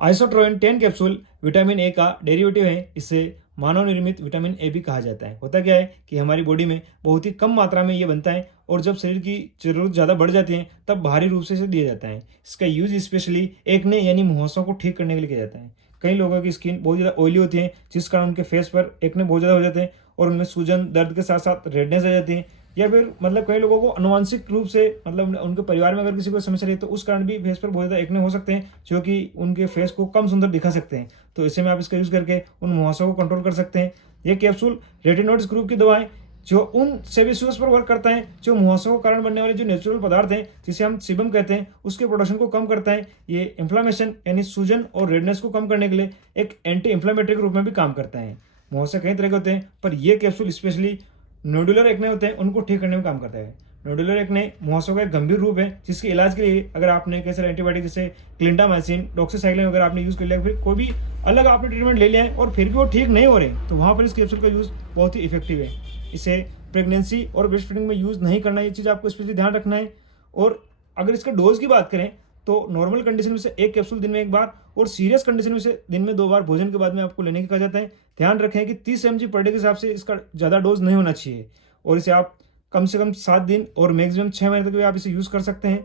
आइसोट्रोइन 10 capsule vitamin A का derivative है। इसे मानव निर्मित विटामिन ए भी कहा जाता है। होता क्या है कि हमारी बॉडी में बहुत ही कम मात्रा में ये बनता है और जब शरीर की ज़रूरत ज़्यादा बढ़ जाती है तब बाहरी रूप से इसे दिया जाता है। इसका यूज स्पेशली एक्ने यानी मुहासों को ठीक करने के लिए किया जाता है। कई लोगों की स्किन बहुत ज़्यादा ऑयली होती है जिस कारण उनके फेस पर एक्ने बहुत ज़्यादा हो जाते हैं और उनमें सूजन, दर्द के साथ साथ रेडनेस आ जाती है। या फिर मतलब कई लोगों को आनुवंशिक रूप से मतलब उनके परिवार में अगर किसी को समस्या रही है तो उस कारण भी फेस पर बहुत ज़्यादा एक्ने हो सकते हैं जो कि उनके फेस को कम सुंदर दिखा सकते हैं। तो ऐसे में आप इसका यूज़ करके उन मुहासों को कंट्रोल कर सकते हैं। ये कैप्सूल रेटिनॉइड्स ग्रुप की दवा है जो उन सेबेसियस पर वर्क करता है जो मुहासों के कारण बनने वाले जो नेचुरल पदार्थ हैं जिसे हम सीबम कहते हैं उसके प्रोडक्शन को कम करता है। ये इन्फ्लामेशन यानी सूजन और रेडनेस को कम करने के लिए एक एंटी इन्फ्लामेटरी के रूप में भी काम करता है। मुहासे कई तरह के होते हैं पर यह कैप्सूल स्पेशली नोडुलर एक्ने होते हैं उनको ठीक करने में काम करता है। नोडुलर एक्ने मुहासों का एक गंभीर रूप है जिसके इलाज के लिए अगर आपने कई सारे एंटीबायोटिक जैसे क्लिंडामाइसिन, डॉक्सीसाइक्लिन वगैरह आपने यूज़ कर लिया, फिर कोई भी अलग आपने ट्रीटमेंट ले लिया है और फिर भी वो ठीक नहीं हो रहे तो वहाँ पर इस कैप्सूल का यूज़ बहुत ही इफेक्टिव है। इसे प्रेगनेंसी और ब्रेस्ट फीडिंग में यूज़ नहीं करना है, ये चीज़ आपको स्पेशली ध्यान रखना है। और अगर इसका डोज की बात करें तो नॉर्मल कंडीशन में से एक कैप्सूल दिन में एक बार और सीरियस कंडीशन में से दिन में 2 बार भोजन के बाद में आपको लेने की कहा जाता है। ध्यान रखें कि 30 mg पर डे के हिसाब से इसका ज़्यादा डोज नहीं होना चाहिए और इसे आप कम से कम 7 दिन और मैक्सिमम 6 महीने तक भी आप इसे यूज़ कर सकते हैं।